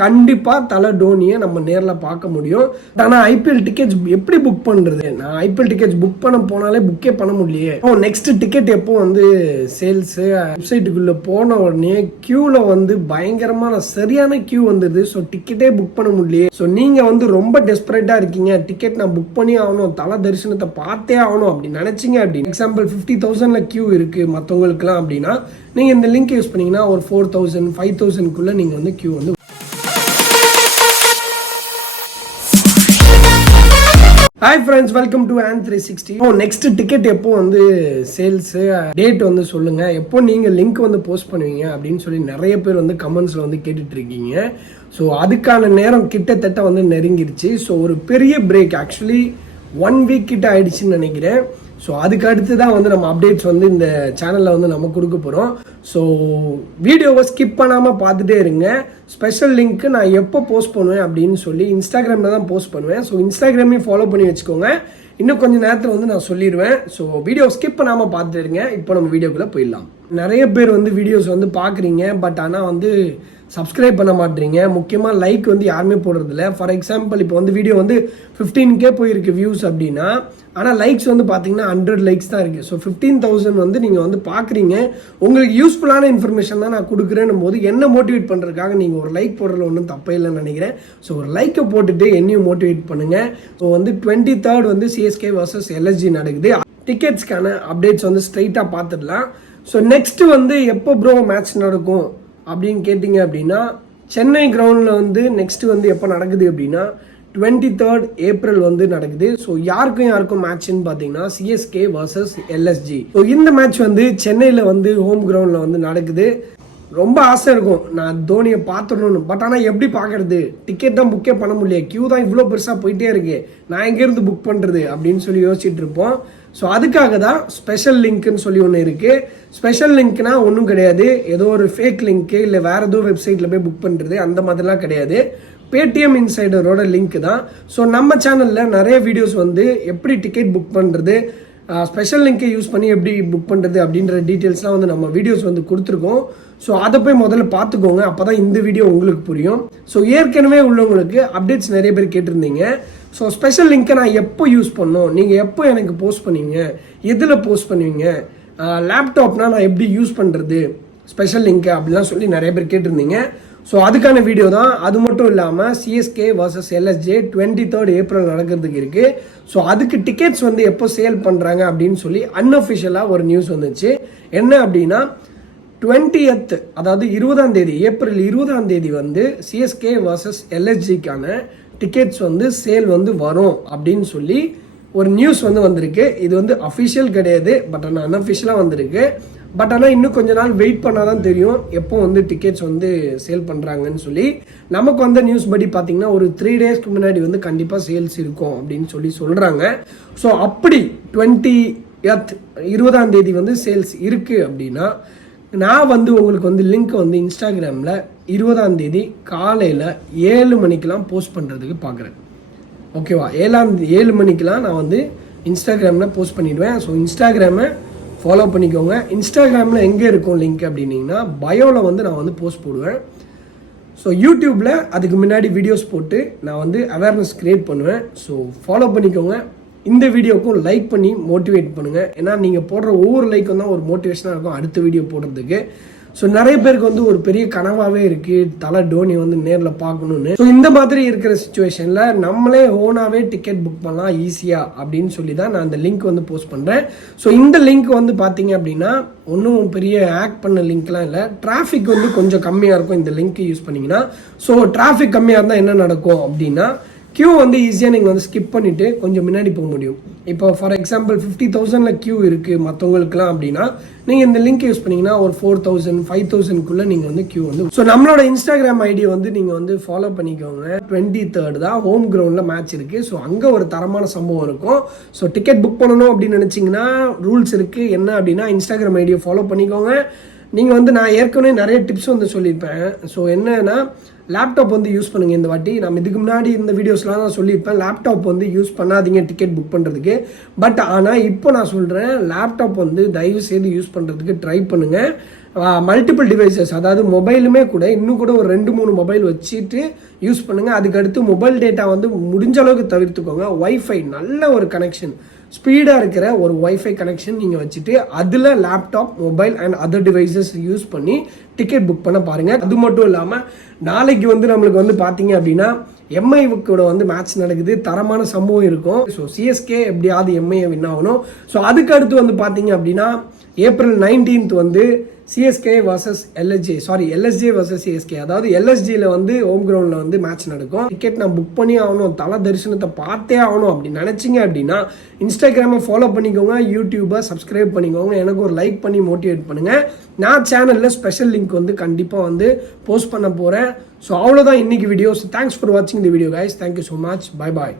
கண்டிப்பா தல டோனியை நம்ம நேரில் பார்க்க முடியும். ஆனால் ஐபிஎல் டிக்கெட்ஸ் எப்படி புக் பண்றது? நான் ஐபிஎல் டிக்கெட்ஸ் புக் பண்ண போனாலே புக்கே பண்ண முடியலையே. நெக்ஸ்ட் டிக்கெட் எப்போ வந்து சேல்ஸ் வெப்சைட்டுக்குள்ள போன உடனே கியூல வந்து பயங்கரமான சரியான கியூ வந்தது. ஸோ டிக்கெட்டே புக் பண்ண முடியலையே. ஸோ நீங்க வந்து ரொம்ப டெஸ்பரேட்டா இருக்கீங்க, டிக்கெட் நான் புக் பண்ணி ஆகணும், தல தரிசனத்தை பார்த்தே ஆகணும் அப்படின்னு நினைச்சீங்க அப்படின்னு எக்ஸாம்பிள் 50,000 கியூ இருக்கு மற்றவங்களுக்குலாம் அப்படின்னா நீங்க இந்த லிங்க் யூஸ் பண்ணீங்கன்னா ஒரு 4,000 5,000 நீங்க வந்து கியூ வந்து. Hi friends, welcome to AN 360. Next ticket எப்போ வந்து சேல்ஸ் டேட் வந்து சொல்லுங்க, எப்போ நீங்க லிங்க் வந்து போஸ்ட் பண்ணுவீங்க அப்படின்னு சொல்லி நிறைய பேர் வந்து கமெண்ட்ஸ்ல வந்து கேட்டுட்டு இருக்கீங்க. ஸோ அதுக்கான நேரம் கிட்டத்தட்ட வந்து நெருங்கிருச்சு. ஸோ ஒரு பெரிய பிரேக், ஆக்சுவலி 1 வீக் கிட்ட ஆயிடுச்சுன்னு நினைக்கிறேன். ஸோ அதுக்கு அடுத்து தான் வந்து நம்ம அப்டேட்ஸ் வந்து இந்த சேனலில் வந்து நம்ம கொடுக்க போகிறோம். ஸோ வீடியோவை ஸ்கிப் பண்ணாமல் பார்த்துட்டே இருங்க. ஸ்பெஷல் லிங்க்கு நான் எப்போ போஸ்ட் பண்ணுவேன் அப்படின்னு சொல்லி இன்ஸ்டாகிராமில் தான் போஸ்ட் பண்ணுவேன். ஸோ இன்ஸ்டாகிராமையும் ஃபாலோ பண்ணி வச்சுக்கோங்க. இன்னும் கொஞ்சம் நேரத்தில் வந்து நான் சொல்லிடுவேன். ஸோ வீடியோ ஸ்கிப் பண்ணாமல் பார்த்துட்டு இருங்க. இப்போ நம்ம வீடியோக்குள்ளே போயிடலாம். நிறைய பேர் வந்து வீடியோஸ் வந்து பார்க்குறீங்க, பட் ஆனால் வந்து சப்ஸ்கிரைப் பண்ண மாட்டீங்க. முக்கியமாக லைக் வந்து யாருமே போடுறதில்ல. ஃபார் எக்ஸாம்பிள் இப்போ வந்து வீடியோ வந்து 15K போயிருக்கு வியூஸ் அப்படின்னா, ஆனால் லைக்ஸ் வந்து பார்த்தீங்கன்னா 100 லைக்ஸ் தான் இருக்குது. ஸோ 15,000 வந்து நீங்கள் வந்து பார்க்குறீங்க. உங்களுக்கு யூஸ்ஃபுல்லான இன்ஃபர்மேஷன் தான் நான் கொடுக்குறேன்னும் போது என்ன மோட்டிவேட் பண்ணுறதுக்காக நீங்கள் ஒரு லைக் போடுறதுல ஒன்றும் தப்பே இல்லைன்னு நினைக்கிறேன். ஸோ ஒரு லைக்கை போட்டுட்டு என்னையும் மோட்டிவேட் பண்ணுங்கள். ஸோ வந்து 23rd வந்து CSK vs LSG நடக்குது. டிக்கெட்ஸ்க்கான அப்டேட்ஸ் வந்து ஸ்ட்ரைட்டாக பார்த்துடலாம். ஸோ நெக்ஸ்ட் வந்து எப்போ ப்ரோ மேட்ச் நடக்கும் அப்படின்னு கேட்டிங்க அப்படின்னா, சென்னை கிரவுண்டில் வந்து நெக்ஸ்ட் வந்து எப்போ நடக்குது அப்படின்னா 23rd April வந்து நடக்குது. ஸோ யாருக்கும் மேட்ச்னு பார்த்தீங்கன்னா CSK vs LSG. ஸோ இந்த மேட்ச் வந்து சென்னையில் வந்து ஹோம் கிரவுண்டில் வந்து நடக்குது. ரொம்ப ஆசை இருக்கும் நான் தோனியை பார்த்துடணும்னு, பட் ஆனால் எப்படி பார்க்கறது? டிக்கெட் தான் புக்கே பண்ண முடியல, கியூ தான் இவ்வளோ பெருசாக போயிட்டே இருக்கு, நான் எங்கேருந்து புக் பண்ணுறது அப்படின்னு சொல்லி யோசிச்சுட்டு இருப்போம். ஸோ அதுக்காக தான் ஸ்பெஷல் லிங்க்னு சொல்லி ஒன்று இருக்குது. ஸ்பெஷல் லிங்க்னா ஒன்றும் கிடையாது, ஏதோ ஒரு ஃபேக் லிங்க்கு இல்லை வேறு ஏதோ வெப்சைட்டில் போய் புக் பண்ணுறது அந்த மாதிரிலாம் கிடையாது. பேடிஎம் இன்சைடரோட லிங்க் தான். ஸோ நம்ம சேனலில் நிறைய வீடியோஸ் வந்து எப்படி டிக்கெட் புக் பண்ணுறது, ஸ்பெஷல் லிங்க்கை யூஸ் பண்ணி எப்படி புக் பண்ணுறது அப்படின்ற டீட்டெயில்ஸ்லாம் வந்து நம்ம வீடியோஸ் வந்து கொடுத்துருக்கோம். ஸோ அதை போய் முதல்ல பார்த்துக்கோங்க, அப்போ தான் இந்த வீடியோ உங்களுக்கு புரியும். ஸோ ஏற்கனவே உள்ளவங்களுக்கு அப்டேட்ஸ் நிறைய பேர் கேட்டிருந்தீங்க. ஸோ ஸ்பெஷல் லிங்க்கை நான் எப்போ யூஸ் பண்ணோம், நீங்கள் எப்போ எனக்கு போஸ்ட் பண்ணுவீங்க, எதில் போஸ்ட் பண்ணுவீங்க, லேப்டாப்னா நான் எப்படி யூஸ் பண்ணுறது ஸ்பெஷல் லிங்க்கு அப்படிலாம் சொல்லி நிறைய பேர் கேட்டிருந்தீங்க. ஸோ அதுக்கான வீடியோ தான். அது மட்டும் இல்லாமல் CSK vs LSG 23rd April நடக்கிறதுக்கு இருக்குது. ஸோ அதுக்கு டிக்கெட்ஸ் வந்து எப்போ சேல் பண்ணுறாங்க அப்படின்னு சொல்லி அன்அஃபிஷியலாக ஒரு நியூஸ் வந்துச்சு. என்ன அப்படின்னா 20th, அதாவது 20ஆம் தேதி, ஏப்ரல் 20ஆம் தேதி வந்து CSK vs LSGக்கான டிக்கெட்ஸ் வந்து சேல் வந்து வரும் அப்படின்னு சொல்லி ஒரு நியூஸ் வந்து வந்திருக்கு. இது வந்து அஃபிஷியல் கிடையாது, பட் ஆனால் அன்அஃபிஷியலாக வந்திருக்கு. பட் ஆனால் இன்னும் கொஞ்ச நாள் வெயிட் பண்ணால் தான் தெரியும் எப்போ வந்து டிக்கெட்ஸ் வந்து சேல் பண்ணுறாங்கன்னு சொல்லி. நமக்கு வந்த நியூஸ் படி பார்த்தீங்கன்னா ஒரு 3 டேஸ்க்கு முன்னாடி வந்து கண்டிப்பாக சேல்ஸ் இருக்கும் அப்படின்னு சொல்லி சொல்கிறாங்க. ஸோ அப்படி 20ஆம் தேதி வந்து சேல்ஸ் இருக்குது அப்படின்னா நான் வந்து உங்களுக்கு வந்து லிங்க் வந்து இன்ஸ்டாகிராமில் 20ஆம் தேதி காலையில் 7 மணிக்கெலாம் போஸ்ட் பண்ணுறதுக்கு பார்க்குறேன். ஓகேவா? 7 மணிக்கெலாம் நான் வந்து இன்ஸ்டாகிராமில் போஸ்ட் பண்ணிவிடுவேன். ஸோ இன்ஸ்டாகிராமை ஃபாலோ பண்ணிக்கோங்க. இன்ஸ்டாகிராமில் எங்கே இருக்கும் லிங்க் அப்படின்னீங்கன்னா பயோவில் வந்து நான் வந்து போஸ்ட் போடுவேன். ஸோ யூடியூப்பில் அதுக்கு முன்னாடி வீடியோஸ் போட்டு நான் வந்து அவேர்னஸ் க்ரியேட் பண்ணுவேன். ஸோ ஃபாலோ பண்ணிக்கோங்க. இந்த வீடியோக்கும் லைக் பண்ணி மோட்டிவேட் பண்ணுங்கள். ஏன்னா நீங்கள் போடுற ஒவ்வொரு லைக்கும் தான் ஒரு மோட்டிவேஷனாக இருக்கும் அடுத்த வீடியோ போடுறதுக்கு. ஸோ நிறைய பேருக்கு வந்து ஒரு பெரிய கனவாகவே இருக்குது தல டோனி வந்து நேரில் பார்க்கணுன்னு. ஸோ இந்த மாதிரி இருக்கிற சுச்சுவேஷனில் நம்மளே ஓனாகவே டிக்கெட் புக் பண்ணலாம் ஈஸியாக அப்படின்னு சொல்லி தான் நான் இந்த லிங்க் வந்து போஸ்ட் பண்ணுறேன். ஸோ இந்த லிங்க் வந்து பார்த்தீங்க அப்படின்னா ஒன்றும் பெரிய ஆக்ட் பண்ண லிங்க்லாம் இல்லை. டிராஃபிக் வந்து கொஞ்சம் கம்மியாக இருக்கும் இந்த லிங்க் யூஸ் பண்ணிங்கன்னா. ஸோ டிராஃபிக் கம்மியாக இருந்தால் என்ன நடக்கும் அப்படின்னா கியூ வந்து ஈஸியாக நீங்கள் வந்து ஸ்கிப் பண்ணிவிட்டு கொஞ்சம் முன்னாடி போக முடியும். இப்போ ஃபார் எக்ஸாம்பிள் 50,000 கியூ இருக்குது மற்றவங்களுக்குலாம் அப்படின்னா நீங்கள் இந்த லிங்க் யூஸ் பண்ணிங்கன்னா ஒரு 4,000 5,000 நீங்கள் வந்து கியூ வந்து. ஸோ நம்மளோட இன்ஸ்டாகிராம் ஐடியை வந்து நீங்கள் வந்து ஃபாலோ பண்ணிக்கோங்க. 23rd தான் ஹோம் கிரவுண்டில் மேட்ச் இருக்குது. ஸோ அங்கே ஒரு தரமான சம்பவம் இருக்கும். ஸோ டிக்கெட் புக் பண்ணணும் அப்படின்னு நினச்சிங்கன்னா ரூல்ஸ் இருக்குது. என்ன அப்படின்னா இன்ஸ்டாகிராம் ஐடியை ஃபாலோ பண்ணிக்கோங்க. நீங்கள் வந்து நான் ஏற்கனவே நிறைய டிப்ஸ் வந்து சொல்லியிருப்பேன். ஸோ என்னன்னா லேப்டாப் வந்து யூஸ் பண்ணுங்கள் இந்த வாட்டி. நம்ம இதுக்கு முன்னாடி இந்த வீடியோஸ்லாம் தான் சொல்லியிருப்பேன் லேப்டாப் வந்து யூஸ் பண்ணாதீங்க டிக்கெட் புக் பண்ணுறதுக்கு. பட் ஆனால் இப்போ நான் சொல்கிறேன் லேப்டாப் வந்து தயவு செய்து யூஸ் பண்ணுறதுக்கு ட்ரை பண்ணுங்கள். மல்டிபிள் டிவைசஸ், அதாவது மொபைலுமே கூட இன்னும் கூட ஒரு 2-3 மொபைல் வச்சுட்டு யூஸ் பண்ணுங்கள். அதுக்கடுத்து மொபைல் டேட்டா வந்து முடிஞ்ச அளவுக்கு தவிர்த்துக்கோங்க. வைஃபை நல்ல ஒரு கனெக்ஷன், ஸ்பீடாக இருக்கிற ஒரு வைஃபை கனெக்ஷன் நீங்கள் வச்சுட்டு அதில் laptop, mobile and other devices use பண்ணி டிக்கெட் புக் பண்ண பாருங்கள். அது மட்டும் இல்லாமல் நாளைக்கு வந்து நம்மளுக்கு வந்து பார்த்தீங்க அப்படின்னா எம்ஐ கூட வந்து மேட்ச் நடக்குது, தரமான சம்பவம் இருக்கும். ஸோ சிஎஸ்கே எப்படியாவது எம்ஐயை வின் ஆகணும். ஸோ அதுக்கு அடுத்து வந்து பார்த்தீங்க அப்படின்னா April 19th வந்து சிஎஸ்கே வர்சஸ் எல்எஸ்ஜே வர்சஸ் சிஎஸ்கே, அதாவது எல்எஸ்ஜியில் வந்து ஹோம் கிரவுண்டில் வந்து மேட்ச் நடக்கும். டிக்கெட் நான் புக் பண்ணி ஆகணும், தல தரிசனத்தை பார்த்தே ஆகணும் அப்படின்னு நினச்சிங்க அப்படின்னா இன்ஸ்டாகிராமை ஃபாலோ பண்ணிக்கோங்க, யூடியூபை சப்ஸ்கிரைப் பண்ணிக்கோங்க, எனக்கு ஒரு லைக் பண்ணி மோட்டிவேட் பண்ணுங்கள். நான் சேனலில் ஸ்பெஷல் லிங்க் வந்து கண்டிப்பாக வந்து போஸ்ட் பண்ண போகிறேன். ஸோ அவ்வளோதான் இன்னைக்கு வீடியோஸ். தேங்க்ஸ் ஃபார் வாட்சிங் the video guys. Thank you so much. Bye bye.